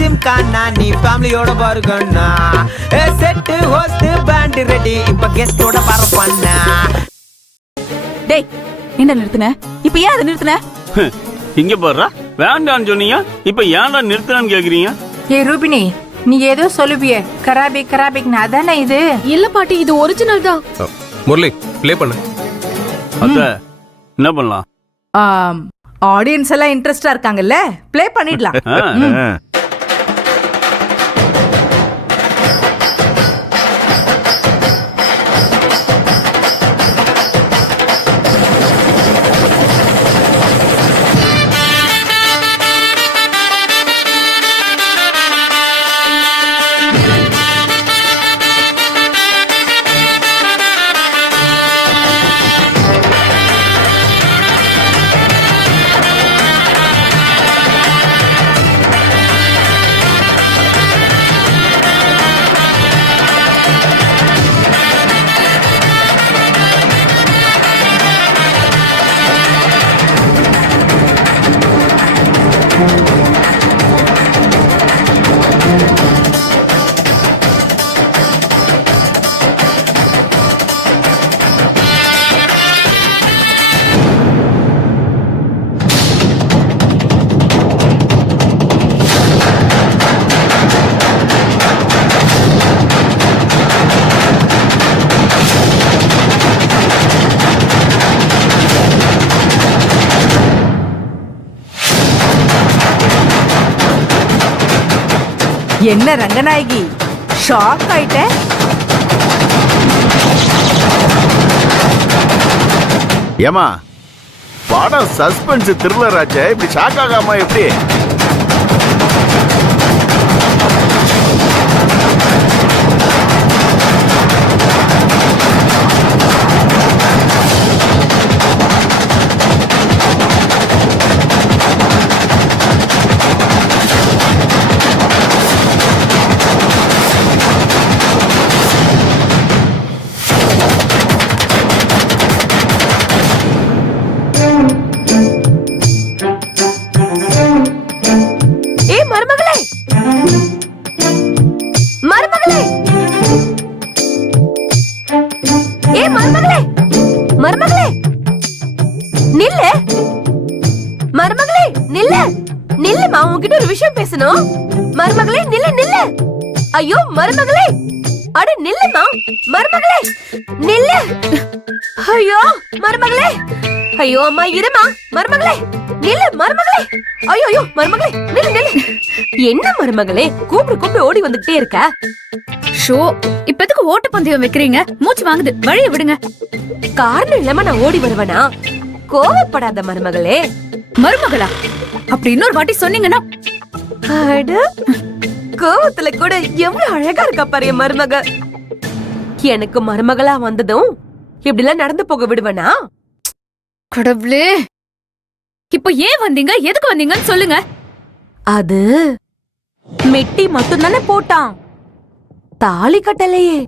ஜிம்கானா நீ ஃபேமிலியோட பாருங்கண்ணா. செட்டு ஹோஸ்ட் பேண்ட் ரெடி இப்ப கெஸ்டோட பரப்பண்ணா. டேய் என்ன நிறுத்துன? இப்ப ஏன் அதை நிறுத்துன? இங்க பாருடா, வேண்டான்னு சொன்னீங்க, இப்ப ஏன்டா நிறுத்துறான்னு கேக்குறீங்க? ஏ ரூபினி, நீ ஏதோ சொல்லுவியே கராபிக் அதானே இது? இல்ல பாட்டி, இது ஒரிஜினல் தான். முரளி ப்ளே பண்ணு. அத்த என்ன பண்ணலாம்? ஆடியன்ஸ் எல்லாம் இன்ட்ரெஸ்டா இருக்காங்கல்ல, ப்ளே பண்ணிடலாம். என்ன ரங்கநாயகி, ஷாக் ஆயிட்ட? ஏமா படம் சஸ்பென்ஸ் த்ரில்லர் ஆச்சே, இப்படி ஷாக் ஆகாம எப்படி? மருமகளே நில்லு, மருமகளே நில்லு, நில்லுமா, உன்கிட்ட ஒரு விஷயம் பேசணும். மருமகளே நில்லு நில்லு. ஐயோ மருமகளே, அட நில்லுமா, மருமகளே நில்லு. ஐயோ மருமகளே, ஐயோ அம்மா இருமா, மருமகளே நில்லு, மருமகளே. ஐயோ ஐயோ மருமகளே நில்லு நில்லு. என்ன மருமகளே, கூப்பிட்டு ஓடி வந்துட்டே இருக்க? ஷோ, இப்பதுக்கு ஓட்ட பந்தயம் வைக்கிறீங்க? மூச்சு வாங்குது, வழிய விடுங்க. காரணம் இல்லாம நான் ஓடி வருவனா? கோவப்படாத மருமகளே. மருமகளா? அப்படி இன்னொரு வாட்டி சொன்னீங்கன்னா? அட, கோவத்துல கூட எவ்வளவு அழகா இருக்கா பாரு என் மருமக. எனக்கு மருமகளா வந்ததும் இப்படி எல்லாம் நடந்து போக விடுவனா? கடவுளே, இப்ப ஏன் வந்தீங்க, எதுக்கு வந்தீங்கன்னு சொல்லுங்க. அது மெட்டி மட்டும் தானே போட்டான், தாலி கட்டலையே.